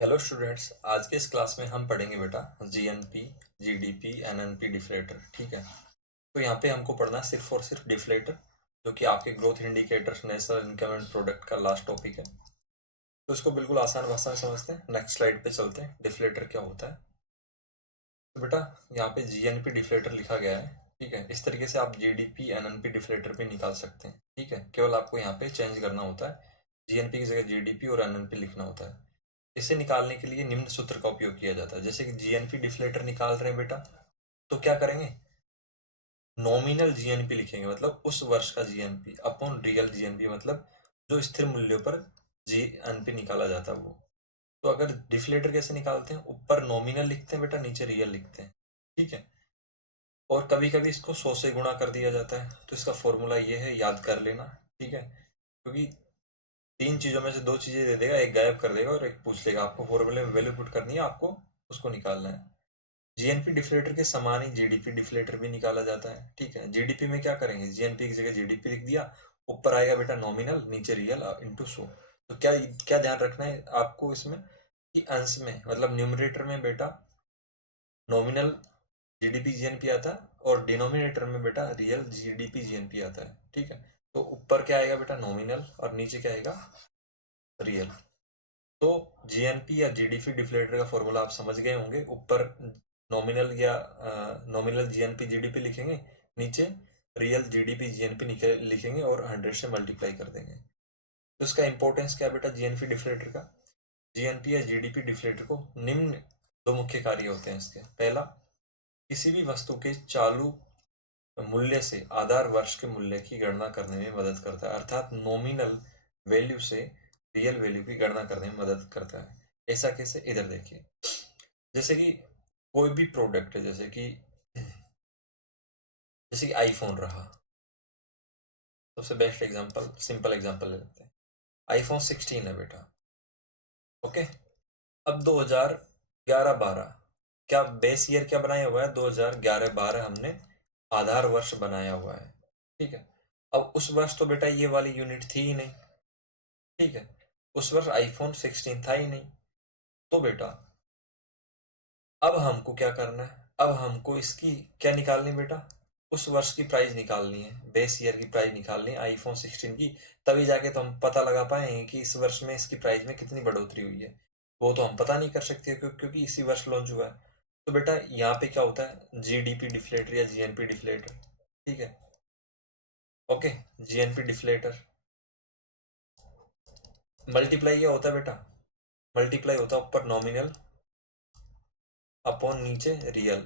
Hello students, आज के इस क्लास में हम पढ़ेंगे बेटा जीएनपी, जीडीपी, एनएनपी, डिफ्लेटर। ठीक है। तो यहाँ पे हमको पढ़ना है सिर्फ और सिर्फ डिफ्लेटर, जो कि आपके growth indicators, national income and product का लास्ट टॉपिक है। तो इसको बिल्कुल आसान भाषा में समझते हैं। नेक्स्ट स्लाइड पे चलते हैं। डिफ्लेटर क्या होता है? तो बेटा यहाँ पे जीएनपी डिफ्लेटर लिखा गया है। ठीक है। इस तरीके से आप जीडीपी, एनएनपी डिफ्लेटर भी निकाल सकते हैं। ठीक है। केवल आपको यहाँ पे चेंज करना होता है, जीएनपी की जगह जीडीपी और एनएनपी लिखना होता है। इसे निकालने के लिए निम्न सूत्र का उपयोग किया जाता है। जैसे कि जीएनपी डिफ्लेटर निकाल रहे हैं बेटा, तो क्या करेंगे? नॉमिनल जीएनपी लिखेंगे, मतलब उस वर्ष का जीएनपी अपॉन रियल जीएनपी, मतलब जो स्थिर मूल्यों पर जीएनपी निकाला जाता है वो। तो अगर डिफ्लेटर कैसे निकालते हैं? ऊपर नॉमिनल लिखते हैं बेटा, नीचे रियल लिखते हैं। ठीक है। और कभी कभी इसको 100 से गुणा कर दिया जाता है। तो इसका फॉर्मूला ये है, याद कर लेना। ठीक है। क्योंकि तीन चीजों में से दो चीजें दे देगा, एक गायब कर देगा और एक पूछ लेगा। आपको फॉर्मूले में वैल्यू पुट करनी है, आपको उसको निकालना है। जीएनपी डिफ्लेटर के समान ही जीडीपी डिफ्लेटर भी निकाला जाता है। ठीक है। जीडीपी में क्या करेंगे? जीएनपी की जगह जीडीपी लिख दिया, ऊपर आएगा बेटा नॉमिनल, नीचे रियल इंटू 100। तो क्या क्या ध्यान रखना है आपको इसमें कि अंश में, मतलब न्यूमरेटर में बेटा नॉमिनल जीडीपी जीएनपी आता है और डिनोमिनेटर में बेटा रियल जीडीपी जीएनपी आता है। ठीक है। तो ऊपर क्या आएगा बेटा? नॉमिनल, और नीचे क्या आएगा? रियल। तो जीएनपी या जीडीपी डिफ्लेटर का फॉर्मूला आप समझ गए होंगे। ऊपर नॉमिनल या नॉमिनल जीएनपी जीडीपी लिखेंगे, नीचे रियल जीडीपी जीएनपी लिखेंगे और 100 से मल्टीप्लाई कर देंगे। तो इसका इंपॉर्टेंस क्या बेटा जीएनपी डिफ्लेटर का? जीएनपी या जीडीपी डिफ्लेटर को निम्न दो मुख्य कार्य होते हैं इसके। पहला, किसी भी वस्तु के चालू मूल्य से आधार वर्ष के मूल्य की गणना करने में मदद करता है, अर्थात नॉमिनल वैल्यू से रियल वैल्यू की गणना करने में मदद करता है। ऐसा कैसे? इधर देखिए। जैसे कि कोई भी प्रोडक्ट है, जैसे कि आईफोन रहा, सबसे बेस्ट एग्जांपल, सिंपल एग्जांपल ले लेते हैं। आईफोन 16 है बेटा। ओके। अब 2011-12 क्या बेस ईयर क्या बनाया हुआ है? 2011-12 हमने आधार वर्ष बनाया हुआ है। ठीक है। अब उस वर्ष तो बेटा ये वाली यूनिट थी ही नहीं। ठीक है। उस वर्ष आईफोन 16 था ही नहीं। तो बेटा अब हमको क्या करना है? अब हमको इसकी क्या निकालनी है बेटा? उस वर्ष की प्राइस निकालनी है, बेस ईयर की प्राइस निकालनी है आईफोन 16 की। तभी जाके तो हम पता लगा पाएंगे कि इस वर्ष में इसकी प्राइस में कितनी बढ़ोतरी हुई है। वो तो हम पता नहीं कर सकते क्योंकि इसी वर्ष लॉन्च हुआ है। तो बेटा यहाँ पे क्या होता है? जीडीपी डिफ्लेटर या जीएनपी डिफ्लेटर। ठीक है। ओके। जीएनपी डिफ्लेटर मल्टीप्लाई क्या होता है बेटा? मल्टीप्लाई होता है ऊपर नॉमिनल अपॉन नीचे रियल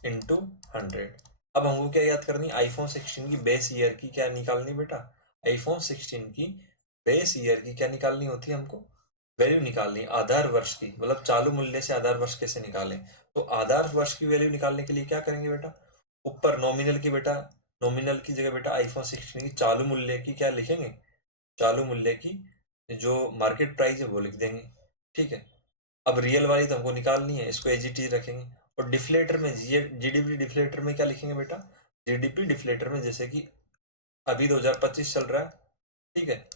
इंटू 100। अब हमको क्या याद करनी? आईफोन 16 की बेस ईयर की क्या निकालनी बेटा? आईफोन 16 की बेस ईयर की क्या निकालनी होती है हमको? वैल्यू निकालनी है आधार वर्ष की, मतलब चालू मूल्य से आधार वर्ष कैसे निकालें? तो आधार वर्ष की वैल्यू निकालने के लिए क्या करेंगे बेटा? ऊपर नॉमिनल की बेटा, नॉमिनल की जगह बेटा आईफोन 16 की चालू मूल्य की क्या लिखेंगे? चालू मूल्य की जो मार्केट प्राइस है वो लिख देंगे। ठीक है। अब रियल वाली तो हमको निकालनी है, इसको एज इट इज रखेंगे। और डिफ्लेटर में जीडीपी डिफ्लेटर में क्या लिखेंगे बेटा? जीडीपी डिफ्लेटर में जैसे कि अभी 2025 चल रहा है। ठीक है।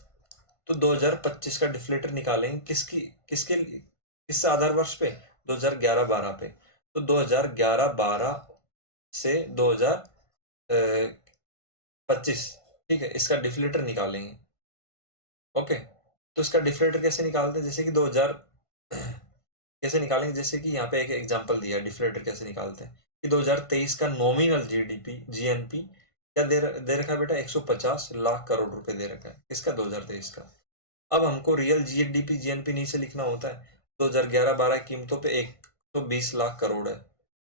तो 2025 का डिफ्लेटर निकालेंगे किसकी, किससे आधार वर्ष पे? 2011-12 पे। तो 2011-12 से 2025, ठीक है, इसका डिफ्लेटर निकालेंगे। ओके। तो इसका डिफ्लेटर कैसे निकालते हैं? जैसे कि 2000 कैसे निकालेंगे? जैसे कि यहाँ पे एक एग्जांपल दिया है डिफ्लेटर कैसे निकालते हैं कि 2023 का नॉमिनल जीडीपी जीएनपी क्या दे रखा है बेटा? 150 लाख करोड़ रुपए दे रखा है। किसका? 2023 का। अब हमको रियल जीडीपी जीएनपी नीचे लिखना होता है। 2011-12 कीमतों पे 120 लाख करोड़ है।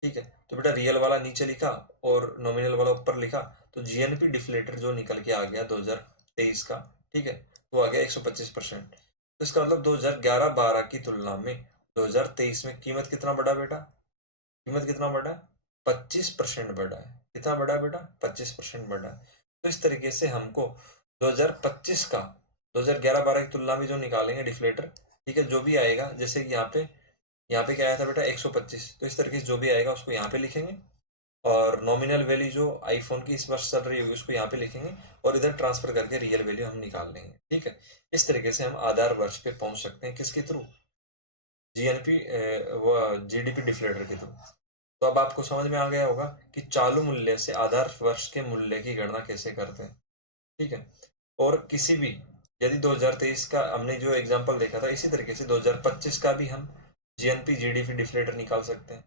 ठीक है। तो बेटा रियल वाला नीचे लिखा और नॉमिनल वाला ऊपर लिखा। तो जीएनपी डिफ्लेटर जो निकल के आ गया 2023 का, ठीक है, वो आ गया 125%। तो इसका मतलब 2011-12 की तुलना में 2023 में कीमत कितना बढ़ा बेटा? कीमत कितना बढ़ा? 25% बढ़ा है। कितना बढ़ा है बेटा? 25% बढ़ा है। तो इस तरीके से हमको 2025 का 2011-12 की तुलना में जो निकालेंगे डिफ्लेटर, ठीक है, जो भी आएगा, जैसे कि यहाँ पे क्या आया था बेटा? 125। तो इस तरीके से जो भी आएगा उसको यहाँ पे लिखेंगे और नॉमिनल वैल्यू जो आईफोन की इस वर्ष चल रही होगी उसको यहाँ पे लिखेंगे और इधर ट्रांसफर करके रियल वैल्यू हम निकाल लेंगे। ठीक है। इस तरीके से हम आधार वर्ष पे पहुंच सकते हैं। किसके थ्रू? जीएनपी वो जीडीपी डिफ्लेटर के थ्रू। तो अब आपको समझ में आ गया होगा कि चालू मूल्य से आधार वर्ष के मूल्य की गणना कैसे करते हैं, ठीक है। और किसी भी, यदि 2023 का हमने जो एग्जांपल देखा था, इसी तरीके से 2025 का भी हम जीएनपी जीडीपी डिफ्लेटर निकाल सकते हैं।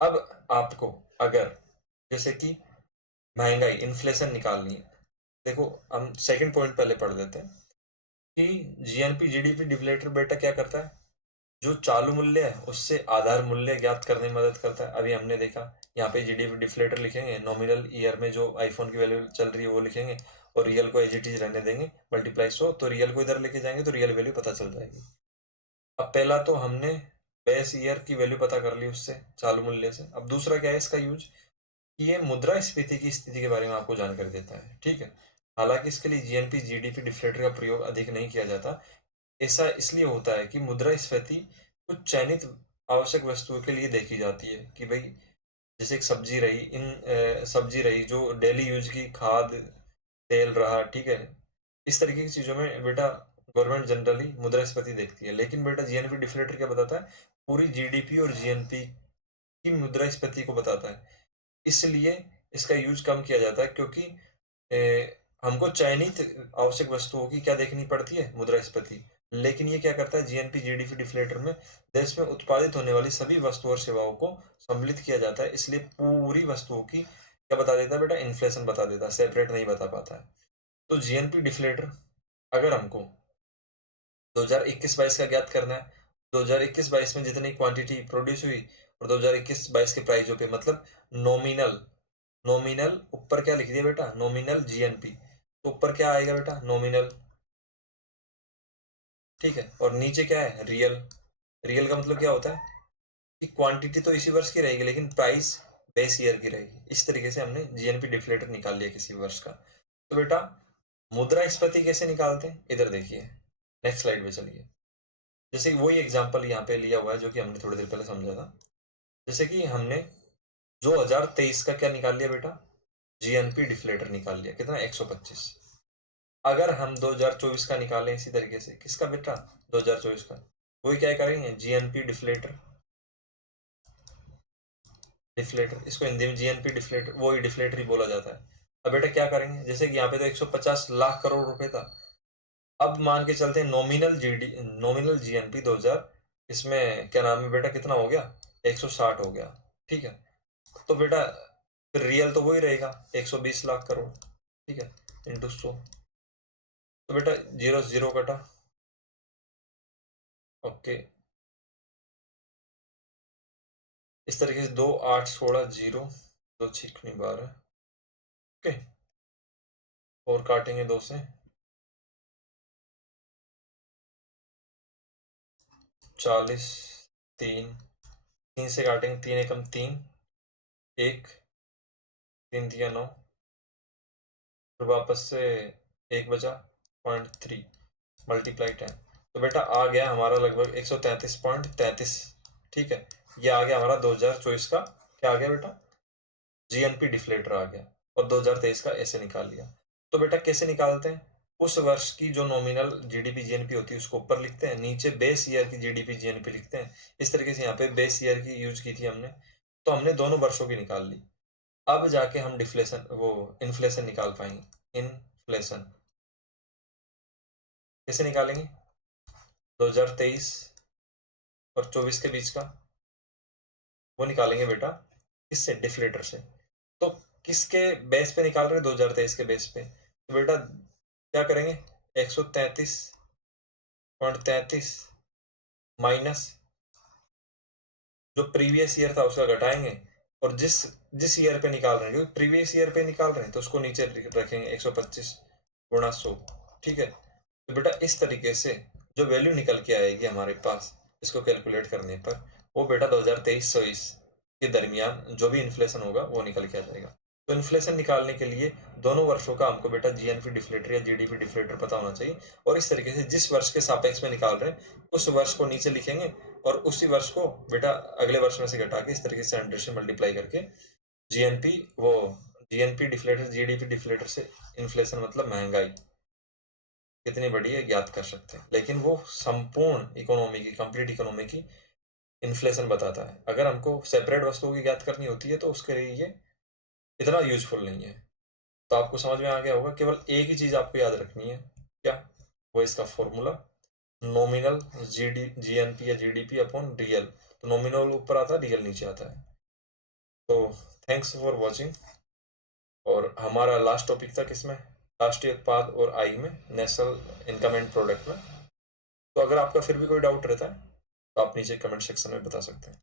अब आपको अगर जैसे कि महंगाई इन्फ्लेशन निकालनी है, देखो हम सेकंड पॉइंट पहले पढ़ देते हैं कि जीएनपी जीडीपी डिफ्लेटर बेटा क्या करता है, जो चालू मूल्य है उससे आधार मूल्य ज्ञात करने में मदद करता है। अभी हमने देखा यहाँ पे जीडीपी डिफ्लेटर लिखेंगे, नॉमिनल ईयर में जो आईफोन की वैल्यू चल रही है वो लिखेंगे और रियल को एज इट इज रहने देंगे, मल्टीप्लाई 100, तो रियल को इधर लेके जाएंगे तो रियल वैल्यू पता चल जाएगी। अब पहला तो हमने बेस ईयर की वैल्यू पता कर ली उससे, चालू मूल्य से। अब दूसरा क्या है इसका यूज, ये मुद्रास्फीति की स्थिति के बारे में आपको जानकारी देता है, ठीक है। हालांकि इसके लिए जीएनपी जीडीपी डिफ्लेटर का प्रयोग अधिक नहीं किया जाता। ऐसा इसलिए होता है कि मुद्रास्फीति कुछ चयनित आवश्यक वस्तुओं के लिए देखी जाती है कि भाई जैसे एक सब्जी रही, सब्जी रही जो डेली यूज की, खाद तेल रहा, ठीक है। इस तरीके की चीज़ों में बेटा गवर्नमेंट जनरली मुद्रास्फीति देखती है। लेकिन बेटा जीएनपी डिफ्लेटर क्या बताता है, पूरी जीडीपी और जीएनपी की मुद्रास्फीति को बताता है। इसलिए इसका यूज कम किया जाता है क्योंकि हमको चयनित आवश्यक वस्तुओं की क्या देखनी पड़ती है, मुद्रास्फीति। लेकिन ये क्या करता है, जीएनपी जीडीपी डिफ्लेटर में देश में उत्पादित होने वाली सभी वस्तुओं और सेवाओं को सम्मिलित किया जाता है, इसलिए पूरी वस्तुओं की क्या बता देता है बेटा, इन्फ्लेशन बता देता है, सेपरेट नहीं बता पाता है। तो जीएनपी डिफ्लेटर अगर हमको 2021-22 का ज्ञात करना है, 2021-22 में जितनी क्वांटिटी प्रोड्यूस हुई और 2021-22 के प्राइसों पे, मतलब नॉमिनल, नॉमिनल ऊपर क्या लिख दिया बेटा, नॉमिनल जीएनपी, तो ऊपर क्या आएगा बेटा, नॉमिनल, ठीक है। और नीचे क्या है, रियल। रियल का मतलब क्या होता है कि क्वांटिटी तो इसी वर्ष की रहेगी लेकिन प्राइस बेस ईयर की रहेगी। इस तरीके से हमने जीएनपी डिफ्लेटर निकाल लिया किसी वर्ष का। तो बेटा मुद्रास्फीति कैसे निकालते हैं, इधर देखिए, नेक्स्ट स्लाइड पे चलिए। जैसे वही एग्जांपल यहाँ पे लिया हुआ है जो कि हमने थोड़ी देर पहले समझा था। जैसे कि हमने 2023 का क्या निकाल लिया बेटा, जीएनपी डिफ्लेटर निकाल लिया, कितना, 125। अगर हम 2024 का निकालें इसी तरीके से, किसका बेटा, 2024 का, वही क्या करेंगे, जीएनपी डिफ्लेटर, डिफ्लेटर, इसको हिंदी में जीएनपी डिफ्लेटर, वही डिफ्लेटर ही बोला जाता है। अब बेटा क्या करेंगे, जैसे कि यहाँ पे तो 150 लाख करोड़ रुपए था, अब मान के चलते हैं नॉमिनल जीएनपी 2000, इसमें क्या नाम है बेटा, कितना हो गया, 160 हो गया, ठीक है। तो बेटा फिर रियल तो वही रहेगा, 120 लाख करोड़, ठीक है, इंटू 100। तो बेटा जीरो जीरो कटा, ओके। इस तरीके से 2 8 16 जीरो, 2 6 12, ओके। और काटेंगे 2 से, 40, 3, 3 से काटेंगे, 3 एकम 3, 1, 3 दिया 9, फिर वापस से 1 बचा, 0.3, मल्टीप्लाई 10। तो बेटा आ गया हमारा लगभग 133.33, ठीक है। ये आ गया हमारा 2024 का, क्या आ गया बेटा, जीएनपी डिफ्लेटर आ गया। और 2023 का ऐसे निकाल लिया। तो बेटा कैसे निकालते हैं, उस वर्ष की जो नॉमिनल जीडीपी जीएनपी होती है उसको ऊपर लिखते हैं, नीचे बेस ईयर की जीडीपी जीएनपी लिखते हैं। इस तरीके से यहाँ पे बेस ईयर की यूज की थी हमने, तो हमने दोनों वर्षों की निकाल ली। अब जाके हम डिफ्लेशन, वो इन्फ्लेशन निकाल पाएंगे। इन्फ्लेशन कैसे निकालेंगे, 2023 और 24 के बीच का, वो निकालेंगे बेटा किससे, डिफ्लेटर से। तो किसके बेस पे निकाल रहे हैं, 2023 के बेस पे। तो बेटा क्या करेंगे, 133.33 माइनस जो प्रीवियस ईयर था उसका घटाएंगे, और जिस जिस ईयर पे निकाल रहे हैं, क्योंकि प्रीवियस ईयर पे निकाल रहे हैं तो उसको नीचे रखेंगे, 125 गुणा 100, ठीक है। तो बेटा इस तरीके से जो वैल्यू निकल के आएगी हमारे पास, इसको कैलकुलेट करने पर, वो बेटा 2023-24 के दरमियान जो भी इन्फ्लेशन होगा वो निकल के आ जाएगा। तो इन्फ्लेशन निकालने के लिए दोनों वर्षों का हमको बेटा जीएनपी डिफ्लेटर या जीडीपी डिफ्लेटर पता होना चाहिए, और इस तरीके से जिस वर्ष के सापेक्ष में निकाल रहे हैं उस वर्ष को नीचे लिखेंगे और उसी वर्ष को बेटा अगले वर्ष में से घटा के इस तरीके से 100 से मल्टीप्लाई करके जीएनपी, वो जीएनपी डिफ्लेटर जीडीपी डिफ्लेटर से, इन्फ्लेशन मतलब महंगाई, कितनी बड़ी है ज्ञात कर सकते हैं, लेकिन वो संपूर्ण इकोनॉमी की, कंप्लीट इकोनॉमी की इन्फ्लेशन बताता है। अगर हमको सेपरेट वस्तुओं की ज्ञात करनी होती है तो उसके लिए ये इतना यूजफुल नहीं है। तो आपको समझ में आ गया होगा, केवल एक ही चीज़ आपको याद रखनी है, क्या? वो इसका फॉर्मूला नॉमिनल जीएनपी या जीडीपी अपॉन रियल। तो नॉमिनल ऊपर आता है, रियल नीचे आता है। तो थैंक्स फॉर वॉचिंग। और हमारा लास्ट टॉपिक था किसमें? राष्ट्रीय उत्पाद और आई में, नेशनल इनकम एंड प्रोडक्ट में। तो अगर आपका फिर भी कोई डाउट रहता है तो आप नीचे कमेंट सेक्शन में बता सकते हैं।